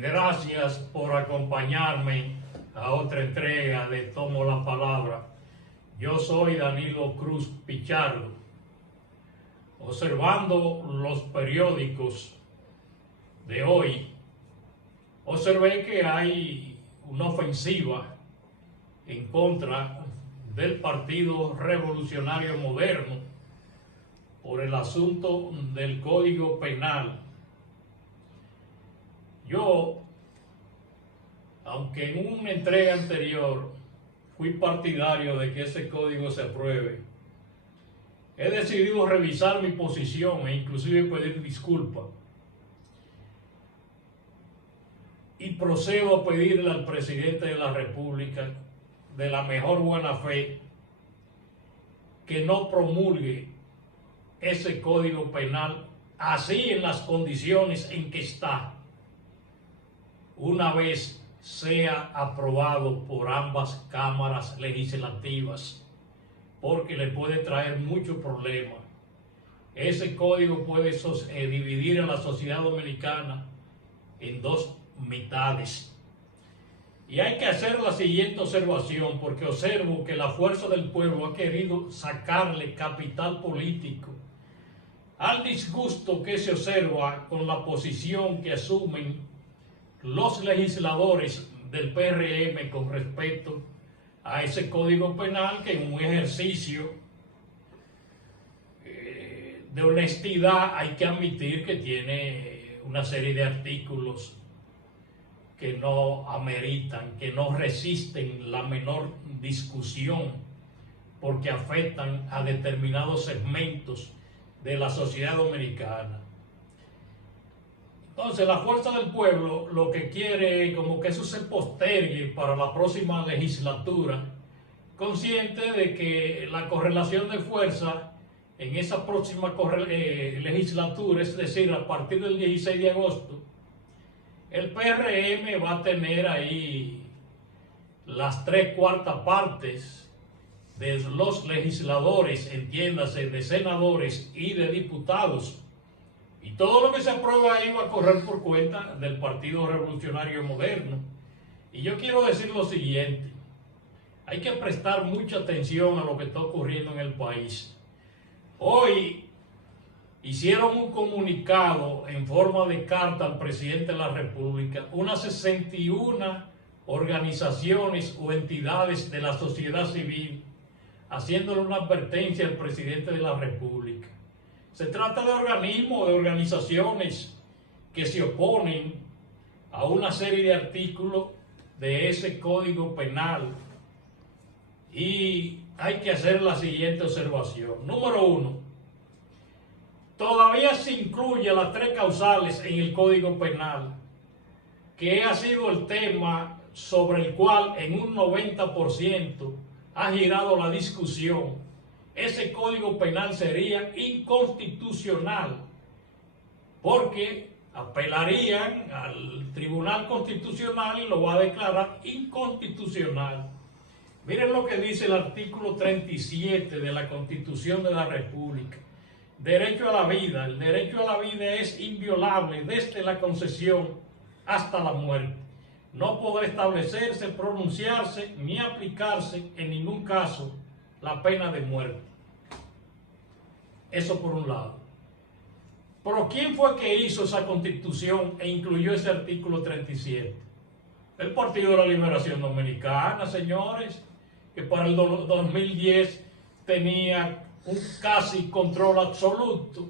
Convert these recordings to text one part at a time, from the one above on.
Gracias por acompañarme a otra entrega de Tomo la Palabra. Yo soy Danilo Cruz Pichardo. Observando los periódicos de hoy, observé que hay una ofensiva en contra del Partido Revolucionario Moderno por el asunto del Código Penal. Yo, aunque en una entrega anterior fui partidario de que ese código se apruebe, he decidido revisar mi posición e inclusive pedir disculpas. Y procedo a pedirle al presidente de la República, de la mejor buena fe, que no promulgue ese código penal así en las condiciones en que está, una vez sea aprobado por ambas cámaras legislativas, porque le puede traer muchos problemas. Ese código puede dividir a la sociedad dominicana en dos mitades. Y hay que hacer la siguiente observación, porque observo que la fuerza del pueblo ha querido sacarle capital político al disgusto que se observa con la posición que asumen los legisladores del PRM con respecto a ese código penal, que en un ejercicio de honestidad hay que admitir que tiene una serie de artículos que no ameritan, que no resisten la menor discusión, porque afectan a determinados segmentos de la sociedad dominicana. Entonces, la fuerza del pueblo lo que quiere como que eso se postergue para la próxima legislatura, consciente de que la correlación de fuerza en esa próxima legislatura, es decir, a partir del 16 de agosto, el PRM va a tener ahí las 3/4 partes de los legisladores, entiéndase, de senadores y de diputados. Y todo lo que se aprueba ahí va a correr por cuenta del Partido Revolucionario Moderno. Y yo quiero decir lo siguiente: hay que prestar mucha atención a lo que está ocurriendo en el país. Hoy hicieron un comunicado en forma de carta al presidente de la República, unas 61 organizaciones o entidades de la sociedad civil, haciéndole una advertencia al presidente de la República. Se trata de organismos, de organizaciones que se oponen a una serie de artículos de ese código penal. Y hay que hacer la siguiente observación. Número 1. Todavía se incluye las 3 causales en el Código Penal, que ha sido el tema sobre el cual en un 90% ha girado la discusión. Ese Código Penal sería inconstitucional, porque apelarían al Tribunal Constitucional y lo va a declarar inconstitucional. Miren lo que dice el artículo 37 de la Constitución de la República. Derecho a la vida. El derecho a la vida es inviolable desde la concesión hasta la muerte. No podrá establecerse, pronunciarse ni aplicarse en ningún caso la pena de muerte. Eso por un lado. Pero ¿quién fue que hizo esa Constitución e incluyó ese artículo 37? El Partido de la Liberación Dominicana, señores, que para el 2010 tenía un casi control absoluto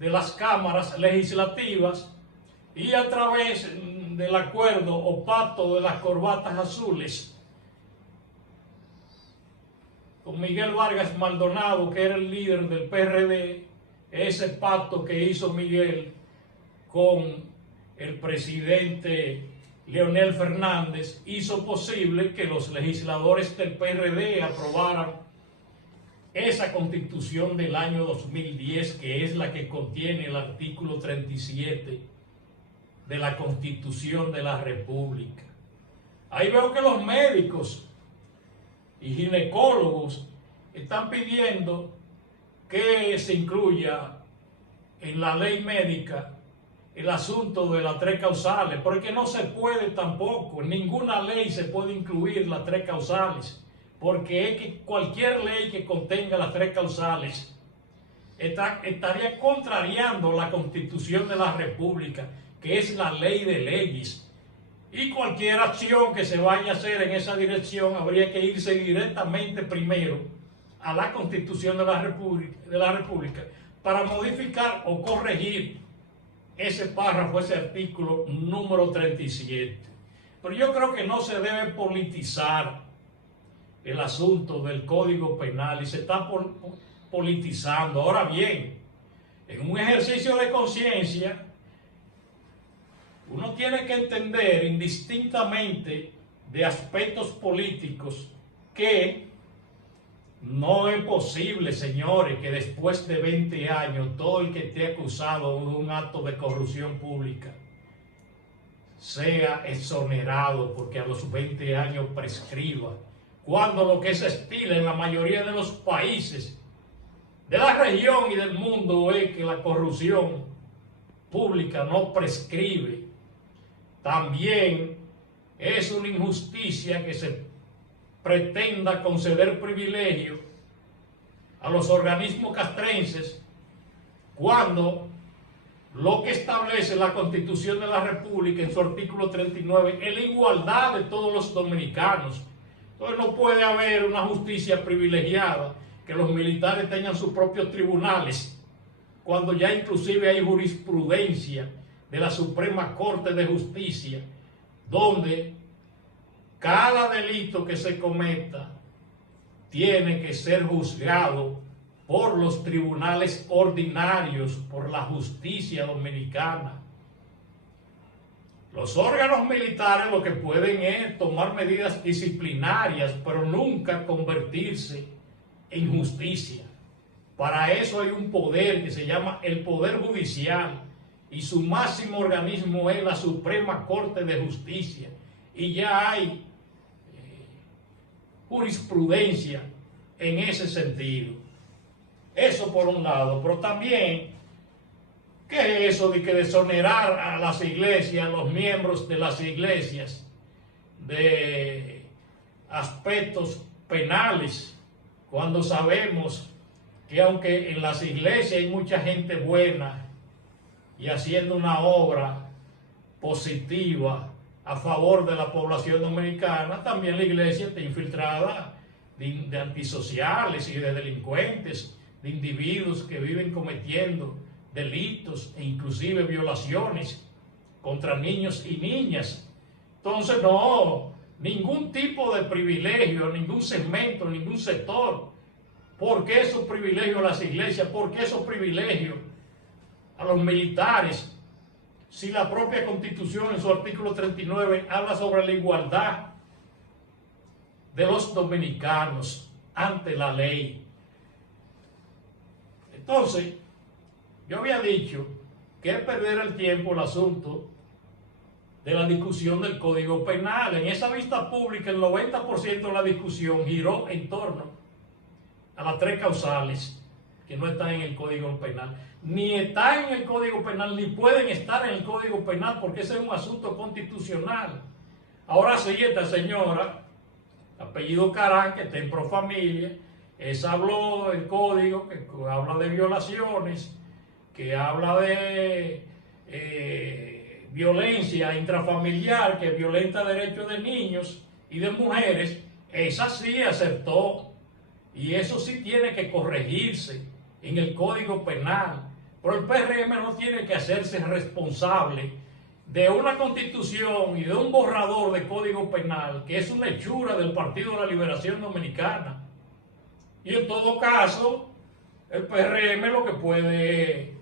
de las cámaras legislativas, y a través del acuerdo o pacto de las corbatas azules con Miguel Vargas Maldonado, que era el líder del PRD, ese pacto que hizo Miguel con el presidente Leonel Fernández hizo posible que los legisladores del PRD aprobaran esa Constitución del año 2010, que es la que contiene el artículo 37 de la Constitución de la República. Ahí veo que los médicos y ginecólogos están pidiendo que se incluya en la ley médica el asunto de las tres causales, porque no se puede tampoco, en ninguna ley se puede incluir las tres causales, porque es que cualquier ley que contenga las tres causales estaría contrariando la Constitución de la República, que es la ley de leyes. Y cualquier acción que se vaya a hacer en esa dirección habría que irse directamente primero a la Constitución de la República para modificar o corregir ese párrafo, ese artículo número 37. Pero yo creo que no se debe politizar el asunto del Código Penal y se está politizando. Ahora bien, en un ejercicio de conciencia, uno tiene que entender indistintamente de aspectos políticos que no es posible, señores, que después de 20 años todo el que esté acusado de un acto de corrupción pública sea exonerado porque a los 20 años prescriba, cuando lo que se estila en la mayoría de los países de la región y del mundo es que la corrupción pública no prescribe. También es una injusticia que se pretenda conceder privilegio a los organismos castrenses cuando lo que establece la Constitución de la República en su artículo 39 es la igualdad de todos los dominicanos. Entonces no puede haber una justicia privilegiada, que los militares tengan sus propios tribunales, cuando ya inclusive hay jurisprudencia de la Suprema Corte de Justicia, donde cada delito que se cometa tiene que ser juzgado por los tribunales ordinarios, por la justicia dominicana. Los órganos militares lo que pueden es tomar medidas disciplinarias, pero nunca convertirse en justicia. Para eso hay un poder que se llama el Poder Judicial, y su máximo organismo es la Suprema Corte de Justicia, y ya hay jurisprudencia en ese sentido. Eso por un lado, pero también, ¿qué es eso de que desonerar a las iglesias, a los miembros de las iglesias, de aspectos penales, cuando sabemos que aunque en las iglesias hay mucha gente buena y haciendo una obra positiva a favor de la población dominicana, también la iglesia está infiltrada de antisociales y de delincuentes, de individuos que viven cometiendo delitos e inclusive violaciones contra niños y niñas. Entonces no, ningún tipo de privilegio, ningún segmento, ningún sector. ¿Por qué esos privilegios a las iglesias? ¿Por qué esos privilegios a los militares? Si la propia Constitución en su artículo 39 habla sobre la igualdad de los dominicanos ante la ley. Entonces, yo había dicho que es perder el tiempo el asunto de la discusión del Código Penal. En esa vista pública, el 90% de la discusión giró en torno a las tres causales que no están en el Código Penal. Ni están en el Código Penal, ni pueden estar en el Código Penal, porque ese es un asunto constitucional. Ahora sí, esta señora, apellido Carán, que está en Profamilia, esa habló del código que habla de violaciones, que habla de violencia intrafamiliar, que violenta derechos de niños y de mujeres. Esa sí aceptó, y eso sí tiene que corregirse en el Código Penal. Pero el PRM no tiene que hacerse responsable de una constitución y de un borrador de Código Penal que es una hechura del Partido de la Liberación Dominicana. Y en todo caso, el PRM lo que puede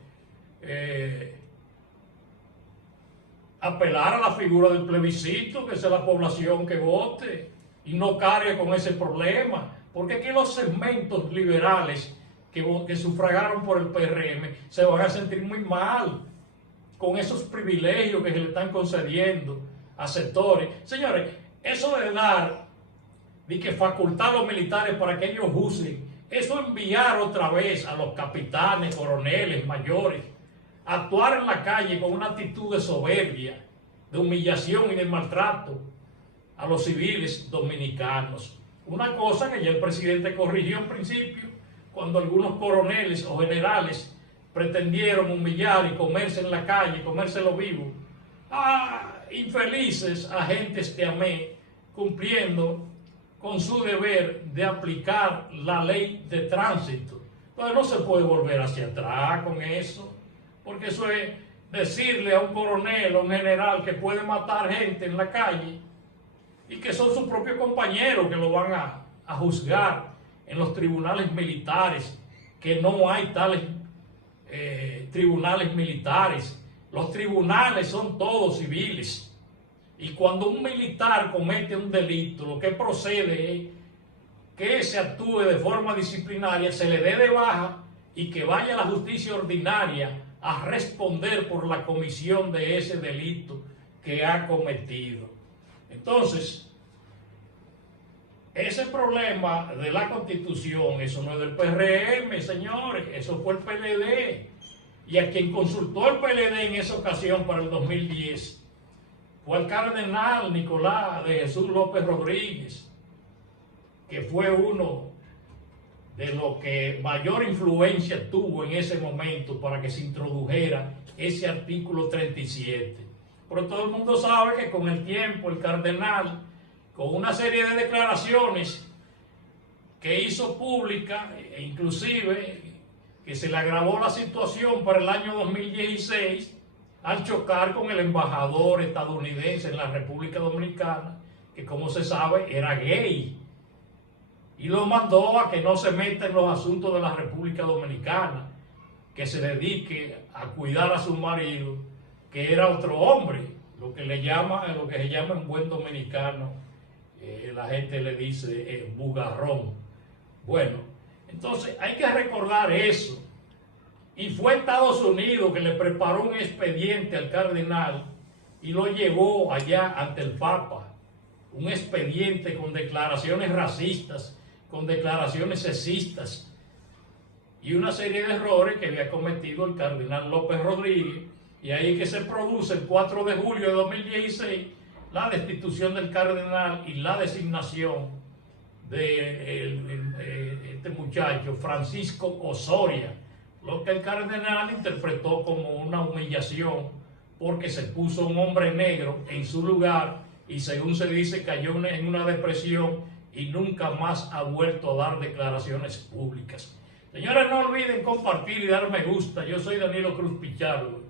apelar a la figura del plebiscito, que sea la población que vote, y no cargue con ese problema, porque aquí los segmentos liberales que sufragaron por el PRM se van a sentir muy mal con esos privilegios que se le están concediendo a sectores. Señores, eso de dar, de que facultar a los militares para que ellos usen, eso enviar otra vez a los capitanes, coroneles, mayores, actuar en la calle con una actitud de soberbia, de humillación y de maltrato a los civiles dominicanos. Una cosa que ya el presidente corrigió en principio, cuando algunos coroneles o generales pretendieron humillar y comerse en la calle, comérselo vivo a infelices agentes de AME, cumpliendo con su deber de aplicar la ley de tránsito. Entonces no se puede volver hacia atrás con eso, porque eso es decirle a un coronel o un general que puede matar gente en la calle y que son sus propios compañeros que lo van a juzgar en los tribunales militares, que no hay tales tribunales militares. Los tribunales son todos civiles. Y cuando un militar comete un delito, lo que procede es que se actúe de forma disciplinaria, se le dé de baja y que vaya a la justicia ordinaria a responder por la comisión de ese delito que ha cometido. Entonces, ese problema de la Constitución, eso no es del PRM, señores, eso fue el PLD. Y a quien consultó el PLD en esa ocasión para el 2010 fue el cardenal Nicolás de Jesús López Rodríguez, que fue uno de los que mayor influencia tuvo en ese momento para que se introdujera ese artículo 37. Pero todo el mundo sabe que con el tiempo el cardenal, con una serie de declaraciones que hizo pública, e inclusive que se le agravó la situación para el año 2016 al chocar con el embajador estadounidense en la República Dominicana, que como se sabe era gay, y lo mandó a que no se meta en los asuntos de la República Dominicana, que se dedique a cuidar a su marido, que era otro hombre, lo que se llama en buen dominicano, la gente le dice bugarrón. Bueno, entonces hay que recordar eso. Y fue Estados Unidos que le preparó un expediente al cardenal y lo llevó allá ante el Papa. Un expediente con declaraciones racistas, con declaraciones sexistas y una serie de errores que había cometido el cardenal López Rodríguez. Y ahí es que se produce el 4 de julio de 2016 la destitución del cardenal y la designación de este muchacho Francisco Osoria, lo que el cardenal interpretó como una humillación porque se puso un hombre negro en su lugar y, según se dice, cayó en una depresión y nunca más ha vuelto a dar declaraciones públicas. Señores, no olviden compartir y dar me gusta. Yo soy Danilo Cruz Pichardo.